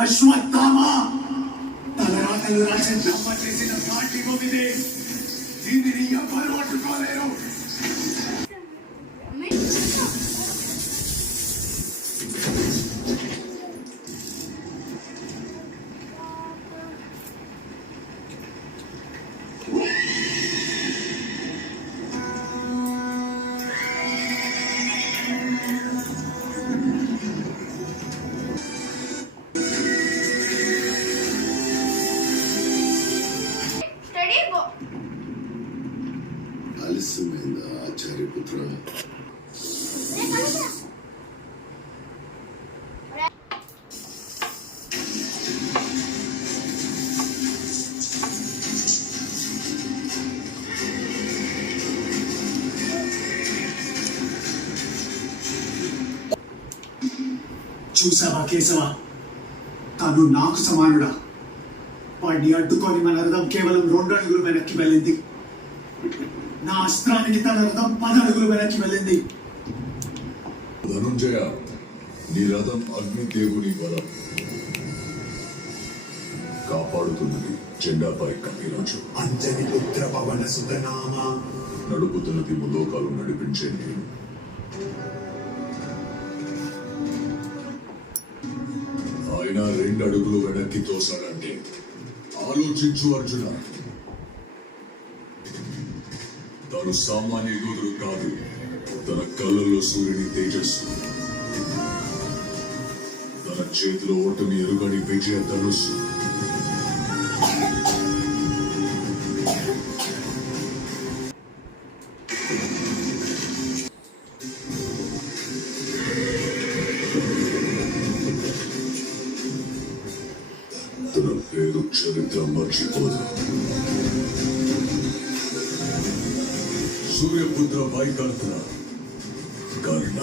అశ్వత్థామ తలరాతలు రాసిన నమ్మ చేసిన పార్టీ గోవిదే దీనిని ఎవరు పట్టుకోలేరు. ఆలస్యమైందా ఆచార్యపుత్ర? చూసావా కేశవ, తను నాకు సమానుడా. వాడిని అడ్డుకొని మన రథం కేవలం 2 అడుగులు వెనక్కి వెళ్ళింది. నా అస్త్రానికి తన రథం 10 అడుగులు వెనక్కి వెళ్ళింది. ధనుంజయ, నీ రథం అగ్నిదేవుని వరం. కాపాడుతున్నది జెండాపై కపిరాజు. అంజని పుత్ర పవన సుతనామ. నడుపుతున్నది ములోకాలు నడిపించే నేను. ఆయన 2 అడుగులు వెనక్కి తోసాడంటే ఆలోచించు అర్జున. తాను సామాన్య యోధుడు కాదు. తన కళ్ళల్లో సూర్యుని తేజస్సు, తన చేతిలో ఓటమి ఎరుగని విజయ ధనుస్సు. తన పేరు చరిత్ర మర్చిపోదు. సూర్యపుత్ర వైకాంత కర్ణ.